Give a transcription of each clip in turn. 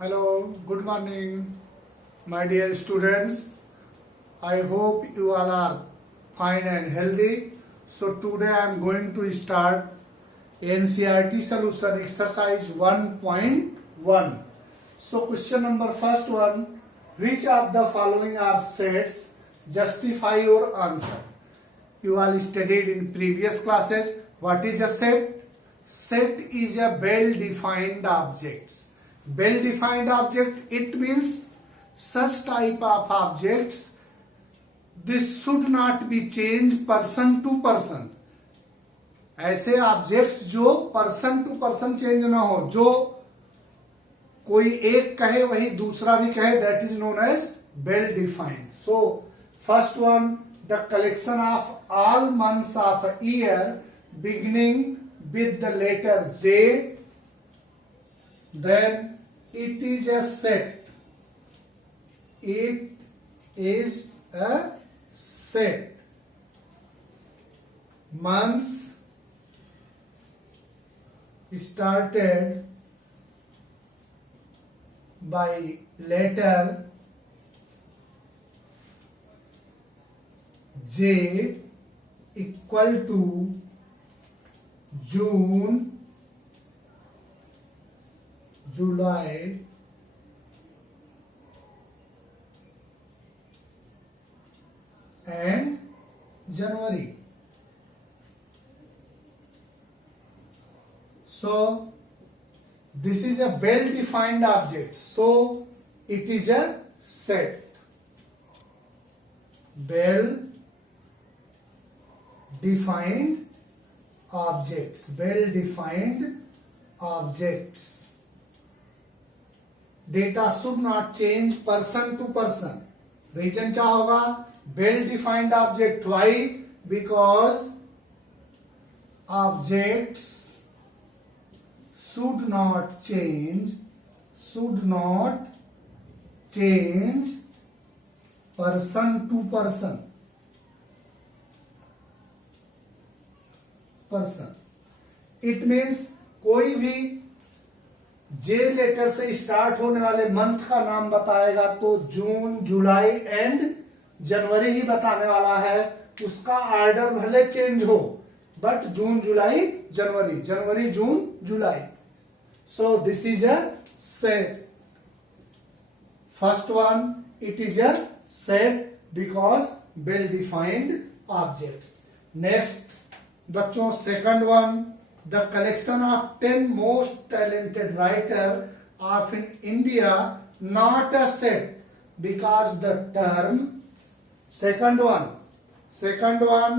Hello, good morning, my dear students. I hope you all are fine and healthy. So today I am going to start NCERT solution exercise 1.1. So question number first one, which of the following are sets? Justify your answer. You all studied in previous classes. What is a set? Set is a well-defined objects. Well-defined object, it means such type of objects, this should not be changed person to person. ऐसे ऑब्जेक्ट्स जो person to person change ना हो, जो कोई एक कहे वही दूसरा भी कहे, that is known as well defined. So first one, the collection of all months of year beginning with the letter J, then it is a set. It is a set. Months started by letter J equal to June, July, and January. So this is a well-defined object. So it is a set. Well-defined objects. Well-defined objects. Data should not change person to person. Reason क्या होगा? Well-defined object. Why? Because objects should not change person to person. It means कोई भी जे लेटर से स्टार्ट होने वाले मंथ का नाम बताएगा तो जून, जुलाई एंड जनवरी ही बताने वाला है. उसका ऑर्डर भले चेंज हो, but June, July, January, January, June, July. So this is a set. First one, it is a set because well defined objects. Next बच्चों, second one, the collection of 10 most talented writer of in India not a set because the term. Second one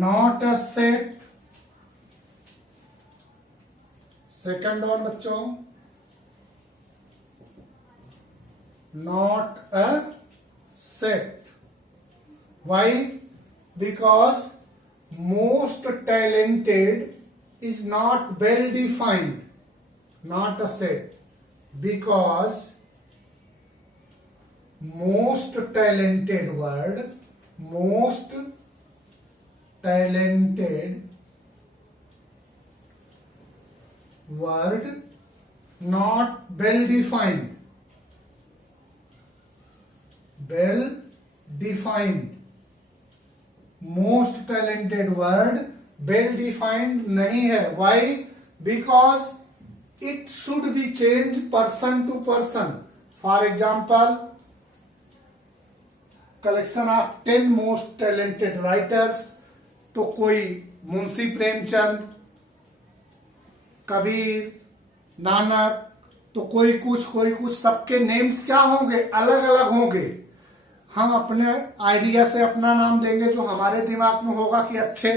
not a set. Second one बच्चों, not a set. Why? Because most talented is not well defined, not a set. Because most talented word, most talented word not well defined. Well defined. Most talented word well defined नहीं है. Why? Because it should be change person to person. For example, collection of 10 most talented writers, तो कोई मुंशी प्रेमचंद, कबीर, नानक, तो कोई कुछ, सबके नेम्स क्या होंगे? अलग अलग होंगे. हम अपने आइडिया से अपना नाम देंगे जो हमारे दिमाग में होगा कि अच्छे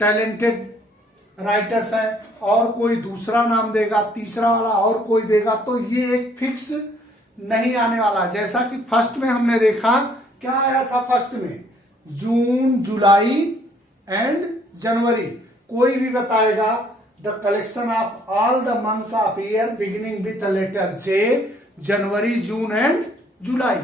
टैलेंटेड राइटर्स हैं, और कोई दूसरा नाम देगा, तीसरा वाला और कोई देगा. तो ये एक फिक्स नहीं आने वाला. जैसा कि फर्स्ट में हमने देखा, क्या आया था फर्स्ट में? June, July and January. कोई भी बताएगा the collection of all the months of year beginning with letter J, January, June and July.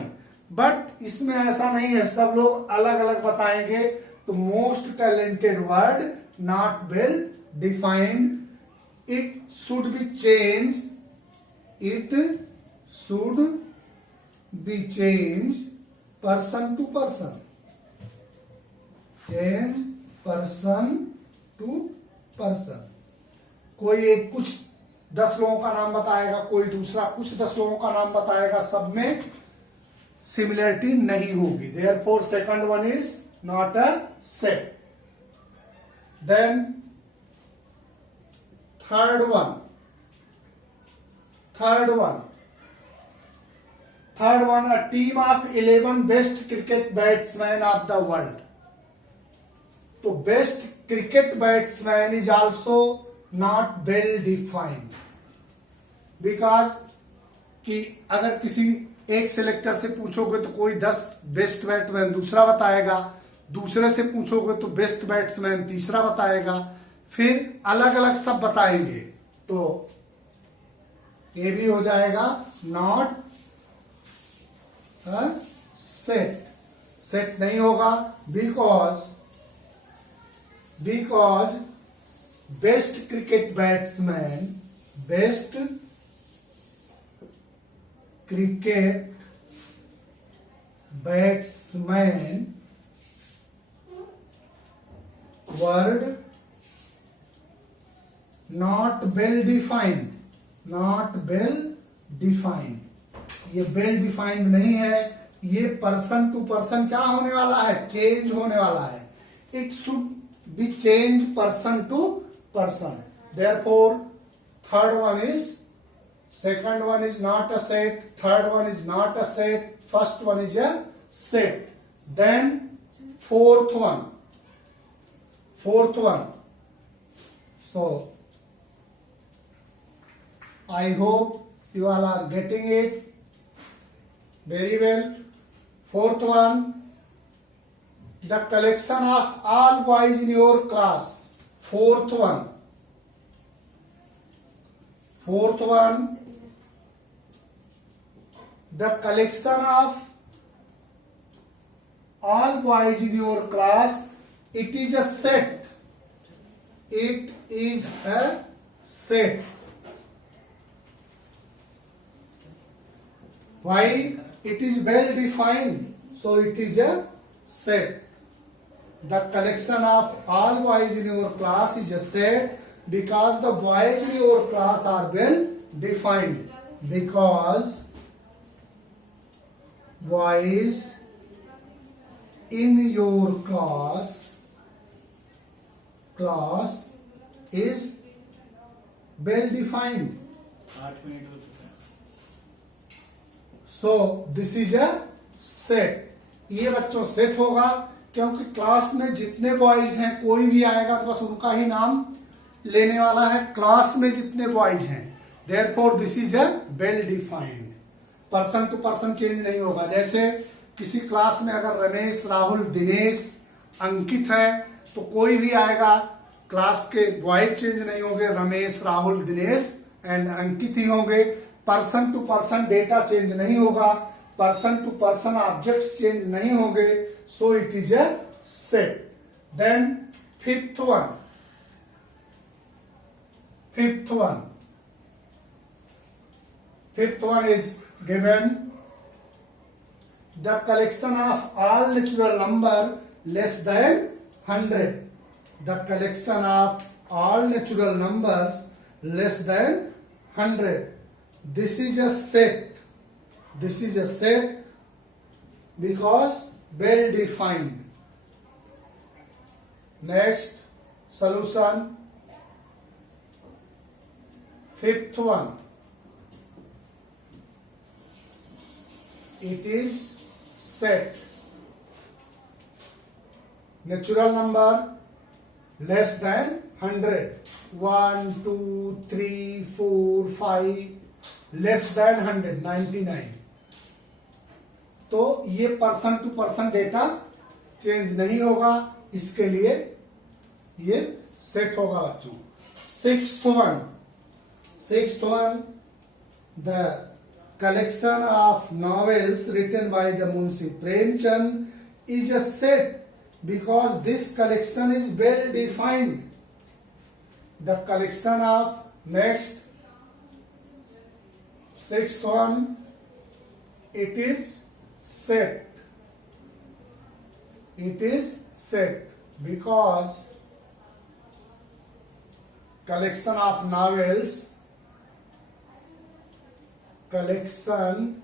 बट इसमें ऐसा नहीं है, सब लोग अलग अलग बताएंगे. तो most talented word not well defined it should be changed. It should be changed person to person. Change person to person. कोई एक कुछ 10 लोगों का नाम बताएगा, कोई दूसरा कुछ 10 लोगों का नाम बताएगा, सब में सिमिलरिटी नहीं होगी. Therefore, second one is not a set. Then third one, a team of 11 best cricket batsmen of the world. So best cricket batsman is also not well defined, because कि अगर किसी एक सिलेक्टर से पूछोगे तो कोई 10 बेस्ट बैट्समैन दूसरा बताएगा, दूसरे से पूछोगे तो बेस्ट बैट्समैन तीसरा बताएगा, फिर अलग अलग सब बताएंगे, तो ये भी हो जाएगा नॉट सेट. सेट नहीं होगा because best cricket batsman word not well defined. ये वेल डिफाइंड नहीं है, ये पर्सन टू पर्सन क्या होने वाला है, चेंज होने वाला है. It should be change person to person. Therefore third one is, second one is not a set, third one is not a set, first one is a set. Then fourth one. So I hope you all are getting it very well. Fourth one, the collection of all boys in your class. Fourth one, the collection of all boys in your class, it is a set. It is a set. Why? It is well defined, so it is a set. The collection of all boys in your class is a set because the boys in your class are well defined. Because boys in your class is well defined. So this is a set. ये बच्चों सेट होगा क्योंकि क्लास में जितने boys हैं, कोई भी आएगा तो बस उनका ही नाम लेने वाला है. क्लास में जितने बॉयज हैं, therefore this is a well defined. Person to person change नहीं होगा. जैसे किसी क्लास में अगर रमेश, राहुल, दिनेश, अंकित है तो कोई भी आएगा, क्लास के बॉयज चेंज नहीं होंगे, रमेश, राहुल, दिनेश एंड अंकित ही होंगे. Person to person data change नहीं होगा, person to person objects change नहीं होंगे. So it is a set. Then fifth one is given. The collection of all natural number less than 100. The collection of all natural numbers less than 100. This is a set. This is a set because well defined. Next solution. Fifth one. It is set. Natural number less than 100. 1, 2, 3, 4, 5 less than 100, 99. तो ये person to person data change नहीं होगा, इसके लिए ये set होगा बच्चों. Sixth one, the collection of novels written by the Munshi Premchand is a set because this collection is well defined. The collection of Next, sixth one, it is set. It is set because collection of novels written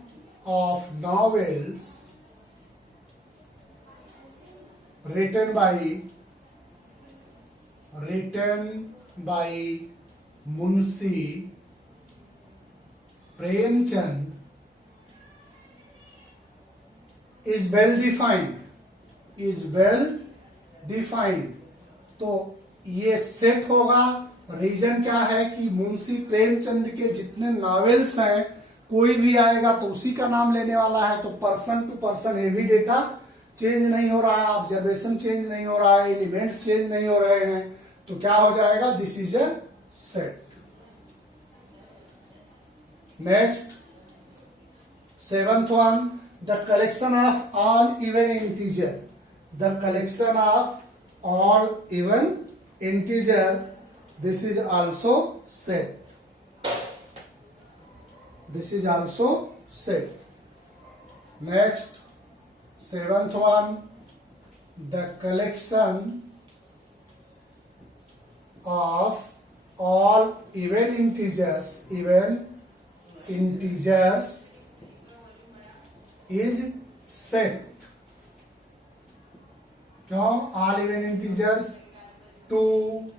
by Munshi Premchand is well defined. तो ये set होगा। रीजन क्या है कि मुंशी प्रेमचंद के जितने नॉवेल्स हैं कोई भी आएगा तो उसी का नाम लेने वाला है। तो person to person heavy data change नहीं हो रहा है, ऑब्जर्वेशन चेंज नहीं हो रहा है, एलिमेंट्स चेंज नहीं हो रहे हैं, तो क्या हो जाएगा? This is a set. Next, seventh one, the collection of all even integer. The collection of all even integer, this is also set. This is also set. Next, seventh one, the collection of all even integers is set. क्यों? all even integers 2,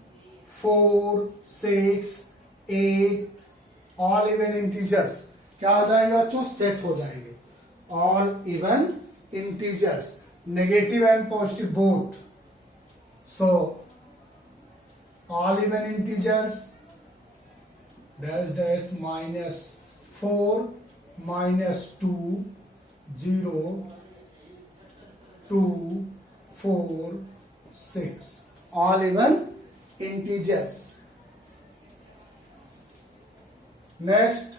4, 6, 8 all even integers क्या हो जाएगा बच्चों? सेट हो जाएंगे। All even integers, negative and positive both. So all even integers dash -4 -2 0 2 4 6 all even integers. Next,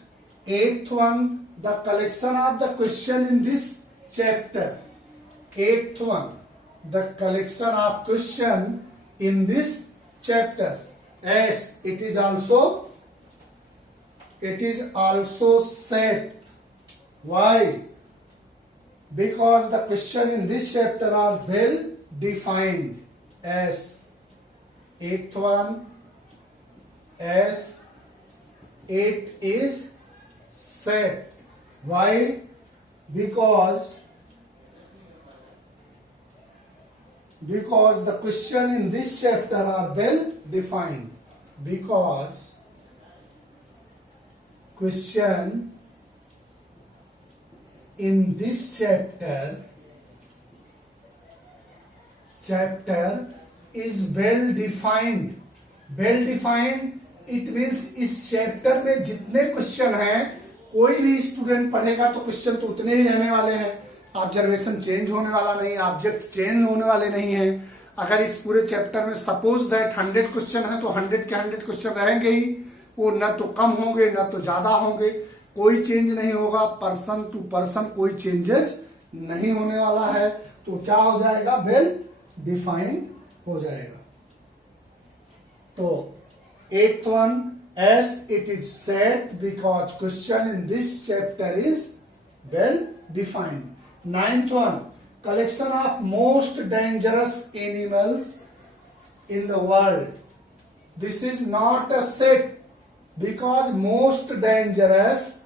eighth one, the collection of the question in this chapter. Eighth one, the collection of question in this chapter. As it is also set. Why? Because the question in this chapter are well defined. As eighth one, as it is set. Why? Because the question in this chapter are well defined. Because question in this chapter is well defined. It means इस चैप्टर में जितने क्वेश्चन हैं कोई भी स्टूडेंट पढ़ेगा तो क्वेश्चन तो उतने ही रहने वाले हैं। ऑब्जर्वेशन चेंज होने वाला नहीं, ऑब्जेक्ट चेंज होने वाले नहीं है। अगर इस पूरे चैप्टर में सपोज दैट 100 क्वेश्चन है तो 100 के 100 क्वेश्चन रहेंगे ही। वो न तो कम होंगे न तो ज्यादा होंगे, कोई चेंज नहीं होगा। पर्सन टू पर्सन कोई चेंजेस नहीं होने वाला है। तो क्या हो जाएगा? वेल डिफाइंड हो जाएगा। तो eighth one, as it is said because question in this chapter is well defined. Ninth one, collection of most dangerous animals in the world. This is not a set because most dangerous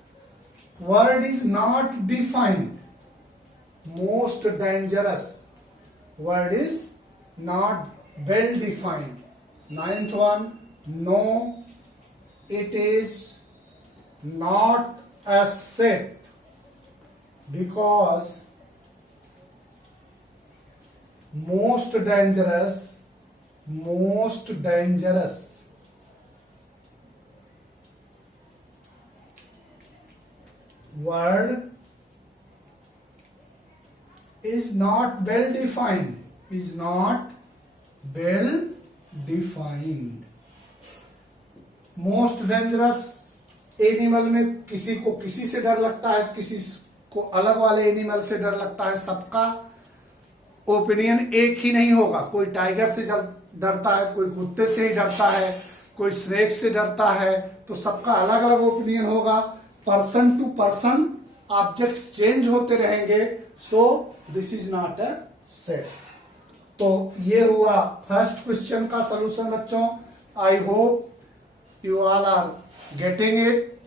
word is not defined. Most dangerous word is not well defined. Ninth one, no, it is not a set because most dangerous word is not well defined. Most dangerous animal में किसी को किसी से डर लगता है, किसी को अलग वाले एनिमल से डर लगता है। सबका ओपिनियन एक ही नहीं होगा। कोई टाइगर से डरता है, कोई कुत्ते से ही डरता है, कोई स्नेक से डरता है, तो सबका अलग अलग ओपिनियन होगा। Person to person objects change होते रहेंगे, so this is not a set. तो ये हुआ फर्स्ट क्वेश्चन का सलूशन बच्चों। I hope you all are getting it.